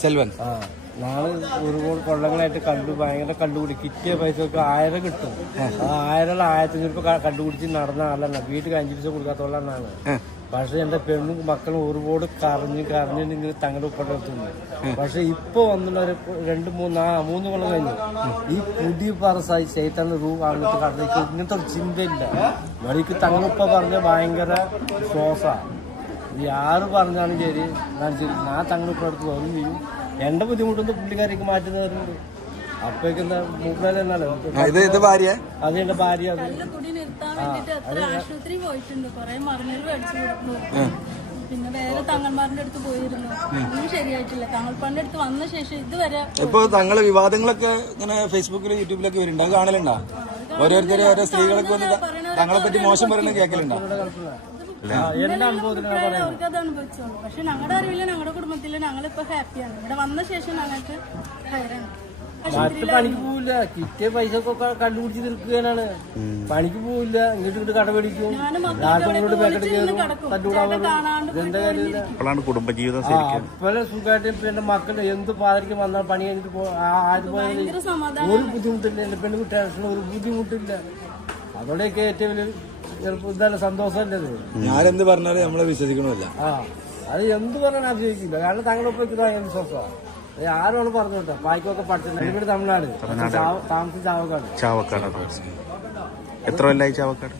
സെൽവൻ ഞങ്ങള് ഒരുപാട് കൊള്ളങ്ങളായിട്ട് ഭയങ്കര കണ്ടുപിടി കിട്ടിയ പൈസക്ക് 1000 കിട്ടും. 1000 കണ്ടുപിടിച്ച് നടന്ന ആളല്ല, വീട്ടിൽ 5 പൈസ കൊടുക്കാത്തോളാണ്. പക്ഷെ എന്റെ പെണ്ണും മക്കളും ഒരുപാട് കരഞ്ഞ് ഇങ്ങനെ തങ്ങളുടെ ഉപ്പടെത്തുന്നു. പക്ഷെ ഇപ്പൊ വന്നുള്ള ഒരു 3 കൊല്ലം കഴിഞ്ഞു ഈ പുതിയ പറസായി ചെയ്താണ് റൂം അങ്ങനത്തെ കടലേക്ക് ഇങ്ങനത്തെ ഒരു ചിന്തയില്ല. വഴിക്ക് തങ്ങളുടെ ഉപ്പ പറഞ്ഞ ഭയങ്കര ശ്വാസാ. ആര് പറഞ്ഞാലും ശരി ഞാൻ തങ്ങളുടെ ഉപ്പ എടുത്ത് തോന്നും ചെയ്യും. എന്റെ ബുദ്ധിമുട്ടൊന്നും പുള്ളിക്കാരേക്ക് മാറ്റുന്നവരുണ്ട്. അപ്പൊക്കെന്താ മൂപ്പരല്ലോ അത് എന്റെ ഭാര്യ. അത് ആശുപത്രി പോയിട്ടുണ്ട്, കുറെ മരുന്നുകൾ മേടിച്ചു കൊടുക്കുന്നു. പിന്നെ വേറെ തങ്ങന്മാരുടെ അടുത്ത് പോയിരുന്നു, ഒന്നും ശരിയായിട്ടില്ല. തങ്ങൾപ്പാന്റെ അടുത്ത് വന്ന ശേഷം ഇതുവരെ ഇപ്പൊ തങ്ങളെ വിവാദങ്ങളൊക്കെ ഇങ്ങനെ ഫേസ്ബുക്കിലും യൂട്യൂബിലൊക്കെ വരുന്നുണ്ട്, അത് കാണലുണ്ടോ? ഓരോരുത്തരും ഓരോ സ്ത്രീകളൊക്കെ വന്നിട്ട് തങ്ങളെ പറ്റി മോശം പറയുന്നത് കേൾക്കലുണ്ടോ? അവർക്കത് അനുഭവിച്ചോളൂ. പക്ഷെ ഞങ്ങളുടെ അറിവില്ല, ഞങ്ങളുടെ കുടുംബത്തില് ഞങ്ങളിപ്പോ ഹാപ്പിയാണ്. ഇവിടെ വന്ന ശേഷം ഞങ്ങൾക്ക് ഹൈറാണ്. പണിക്ക് പോവില്ല, കിട്ടിയ പൈസ ഒക്കെ കണ്ടുപിടിച്ച് നിൽക്കുകയാണ്. പണിക്ക് പോവില്ല, ഇങ്ങോട്ട് കട മേടിക്കും, കുടുംബജീവിതം അപ്പലെ സുഖമായിട്ട്. എന്റെ മക്കള് എന്ത് പാതിരിക്ക് വന്നാൽ പണി കഴിഞ്ഞിട്ട് ഒരു ബുദ്ധിമുട്ടില്ല. എന്റെ പെണ്ണ് ടെൻഷൻ ഒരു ബുദ്ധിമുട്ടില്ല. അതോടെയൊക്കെ ഏറ്റവും വലിയ ഇതാണ് സന്തോഷമല്ലേ. ഞാനെന്ത് പറഞ്ഞാലും നമ്മളെ വിശ്വസിക്കണമല്ല. അത് എന്ത് പറഞ്ഞാൽ ആശ്രയിക്കില്ല. കാരണം തങ്ങളിപ്പോ വിശ്വാസമാണ്. ആരോട് പറഞ്ഞോട്ടെ, പായ്ക്കൊക്കെ പഠിച്ചിട്ടുണ്ട്. ഇവിടെ തമിഴ്നാട് താമസിച്ച ചാവക്കാട്. എത്ര കൊല്ലായി ചാവക്കാട്?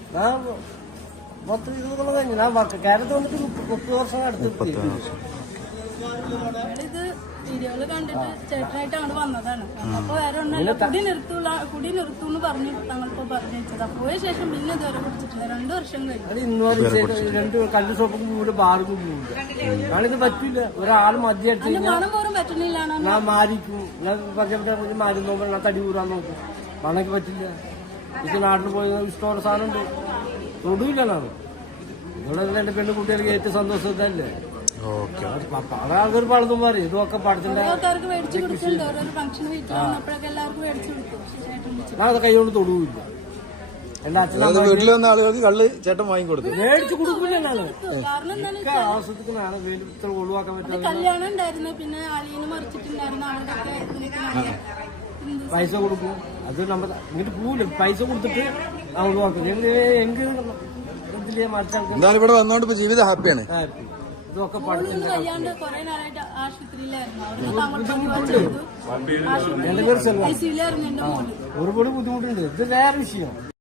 10-20 കൊല്ലം കഴിഞ്ഞു. ഞാൻ കേരളത്തിൽ വന്നിട്ട് 30 വർഷം അടുത്ത്. ഇത് വീഡിയോകള് കണ്ടിട്ട് ചേട്ടനായിട്ട് അങ്ങോട്ട് വന്നതാണ്. അപ്പൊ വേറെ ഒന്നല്ല, കുടി നിർത്തൂന്ന് പറഞ്ഞ് തങ്ങളിപ്പോ പറഞ്ഞു വെച്ചത്. പോയ ശേഷം പിന്നെ ഇതുവരെ കുടിച്ചിട്ടില്ല. 2 വർഷം കഴിഞ്ഞു. 2 കല്ല് ഷോപ്പിൽ പോയിട്ട് ബാർക്കും പോകില്ല. ഞാനിത് പറ്റില്ല. ഒരാൾ മദ്യം അടിച്ചു മണം പോലും പറ്റുന്നില്ല. ഞാൻ മാരിക്കും, ഞാൻ പറഞ്ഞ മാരി നോക്കാൻ, ഞാൻ തടി കൂറാൻ നോക്കും. മണക്ക് പറ്റില്ല. ഇത് നാട്ടിൽ പോയി ഇഷ്ടമുള്ള സാധനം ഉണ്ട്, തൊടുവില്ല. നാണ് ഇവിടെ എന്റെ പെണ്ണ് കുട്ടികൾക്ക് ഏറ്റവും സന്തോഷം ഇതല്ലേ. ഒരുപാട് മാറി ഇതൊക്കെ ഞാൻ കൈ കൊണ്ട് തൊടുവില്ല. എന്റെ അച്ഛനും വീട്ടിൽ വന്ന ആളുകൾക്ക് കള്ള് ചേട്ടൻ വാങ്ങിക്കൊടുത്തു, മേടിച്ചു കൊടുക്കില്ല. ആവശ്യത്തിനാണ് ഇത്ര ഒഴിവാക്കാൻ പറ്റുന്നത്. കല്യാണം ഉണ്ടായിരുന്നു, പിന്നെ അളിയന് മറിച്ചിട്ടുണ്ടായിരുന്നു. പൈസ കൊടുക്കും, അത് നമ്മൾ ഇങ്ങോട്ട് പോവില്ല. പൈസ കൊടുത്തിട്ട് ഒഴിവാക്കും. എനിക്ക് ഇതില് മറിച്ചാൽ എന്തായാലും ഇവിടെ വന്നോണ്ട് ഇപ്പൊ ജീവിതം ഹാപ്പിയാണ്. ഇതൊക്കെ വയ്യാണ്ട് കുറെ നാളായിട്ട് ആശുപത്രിയിലായിരുന്നു. ഒരുപാട് ബുദ്ധിമുട്ടുണ്ട്. ഇത് വേറെ വിഷയം.